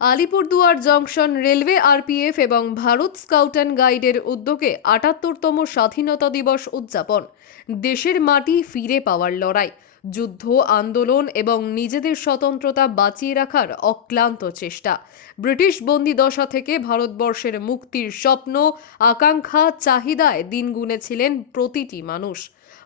Alipurduar junction railway RPF এবং Bharat scout and গাইডের উদ্যোগে আটাত্তরতম স্বাধীনতা দিবস উদযাপন। দেশের মাটি ফিরে পাওয়ার লড়াই, যুদ্ধ, আন্দোলন এবং নিজেদের স্বতন্ত্রতা বাঁচিয়ে রাখার অক্লান্ত চেষ্টা। ব্রিটিশ বন্দিদশা থেকে ভারতবর্ষের মুক্তির স্বপ্ন, আকাঙ্ক্ষা, চাহিদায় দিন গুনেছিলেন প্রতিটি মানুষ।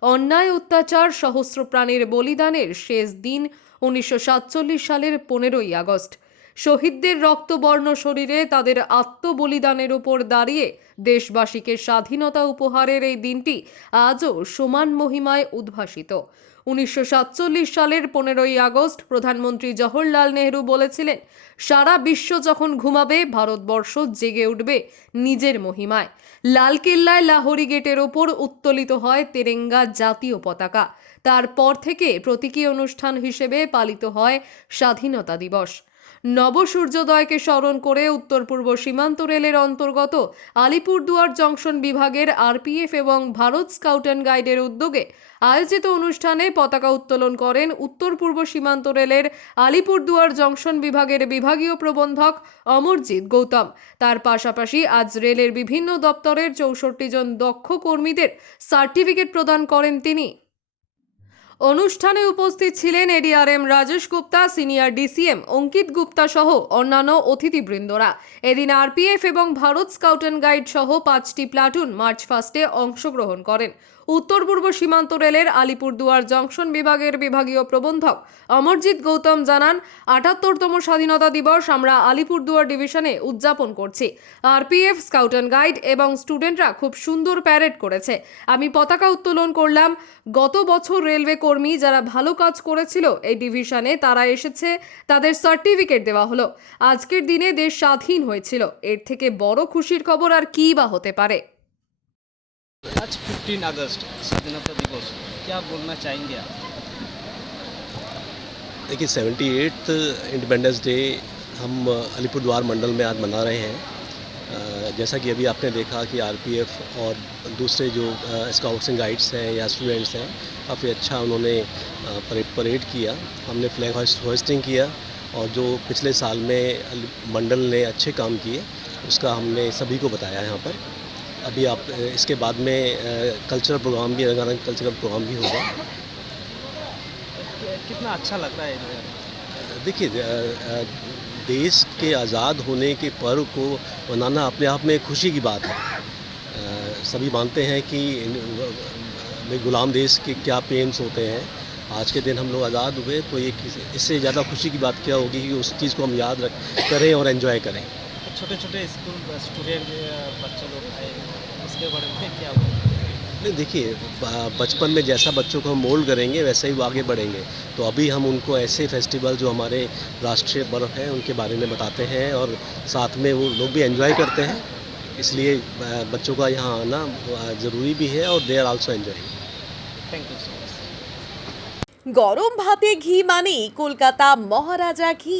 অন্যায়, অত্যাচার সহস্র প্রাণের বলিদানের শেষ দিন উনিশশো সাতচল্লিশ সালের পনেরোই আগস্ট। শহীদদের রক্তবর্ণ শরীরে তাদের আত্মবলিদানের উপর দাঁড়িয়ে দেশবাসীকে স্বাধীনতা উপহারের এই দিনটি আজও সমান মহিমায় উদ্ভাসিত। উনিশশো সাতচল্লিশ সালের পনেরোই আগস্ট প্রধানমন্ত্রী জওহরলাল নেহরু বলেছিলেন, সারা বিশ্ব যখন ঘুমাবে, ভারতবর্ষ জেগে উঠবে নিজের মহিমায়। লালকেল্লায় লাহোরি গেটের ওপর উত্তোলিত হয় তেরেঙ্গা জাতীয় পতাকা। তারপর থেকে প্রতীকী অনুষ্ঠান হিসেবে পালিত হয় স্বাধীনতা দিবস। নব সূর্যোদয়কে স্মরণ করে উত্তর পূর্ব সীমান্ত রেলের অন্তর্গত আলিপুরদুয়ার জংশন বিভাগের আরপিএফ এবং ভারত স্কাউট অ্যান্ড গাইডের উদ্যোগে আয়োজিত অনুষ্ঠানে পতাকা উত্তোলন করেন উত্তর পূর্ব সীমান্ত রেলের আলিপুরদুয়ার জংশন বিভাগের বিভাগীয় প্রবন্ধক অমরজিৎ গৌতম। তার পাশাপাশি আজ রেলের বিভিন্ন দপ্তরের চৌষট্টি জন দক্ষ কর্মীদের সার্টিফিকেট প্রদান করেন তিনি। অনুষ্ঠানে উপস্থিত ছিলেন ADRM Rajesh Gupta, senior DCM Ankit Gupta সহ অন্যান্য অতিথিবৃন্দরা। এদিন আরপিএফ এবং ভারত স্কাউট অ্যান্ড গাইড সহ পাঁচটি প্লাটুন মার্চ ফার্স্টে অংশগ্রহণ করেন। উত্তর পূর্ব সীমান্ত রেলের আলিপুরদুয়ার জংশন বিভাগের বিভাগীয় প্রবন্ধক অমরজিৎ গৌতম জানান, আটাত্তরতম স্বাধীনতা দিবস আমরা আলিপুরদুয়ার ডিভিশনে উদযাপন করছি। আর আরপিএফ, স্কাউট অ্যান্ড গাইড এবং স্টুডেন্টরা খুব সুন্দর প্যারেড করেছে। আমি পতাকা উত্তোলন করলাম। গত বছর রেলওয়ে কর্মী যারা ভালো কাজ করেছিল এই ডিভিশনে, তারা এসেছে, তাদের সার্টিফিকেট দেওয়া হলো। আজকের দিনে দেশ স্বাধীন হয়েছিল। এর থেকে বড় খুশির খবর আর কী বা হতে পারে? आज 15 अगस्त स्वाधीनता दिवस। क्या बोलना चाहेंगे आप? देखिए सेवेंटी एट्थ इंडिपेंडेंस डे हम अलीपुरद्वार मंडल में आज मना रहे हैं। जैसा कि अभी आपने देखा कि आरपीएफ और दूसरे जो स्काउट्स एंड गाइड्स हैं या स्टूडेंट्स हैं काफ़ी अच्छा उन्होंने अ, परे, परेड किया। हमने फ्लैग होस्टिंग किया और जो पिछले साल में मंडल ने अच्छे काम किए उसका हमने सभी को बताया यहाँ पर। अभी आप इसके बाद में कल्चरल प्रोग्राम भी रंगारंग कल्चरल प्रोग्राम भी होगा। कितना अच्छा लगता है देखिए देश के आज़ाद होने के पर्व को मनाना अपने आप में खुशी की बात है। सभी मानते हैं कि गुलाम देश के क्या पेन्स होते हैं। आज के दिन हम लोग आज़ाद हुए तो ये इससे ज़्यादा खुशी की बात क्या होगी कि उस चीज़ को हम याद रख करें और एंजॉय करें। छोटे छोटे स्कूल स्टूडेंट बच्चे लोग आए उसके बारे में क्या बोलते नहीं देखिए ब- बचपन में जैसा बच्चों को हम मोल्ड करेंगे वैसे ही वो आगे बढ़ेंगे तो अभी हम उनको ऐसे फेस्टिवल जो हमारे राष्ट्रीय पर्व हैं उनके बारे में बताते हैं और साथ में वो लोग भी एंजॉय करते हैं इसलिए अ, बच्चों का यहाँ आना अ, ज़रूरी भी है और they are also enjoying thank you so much গরম ভাতে ঘি মানেই কলকাতা মহারাজা ঘি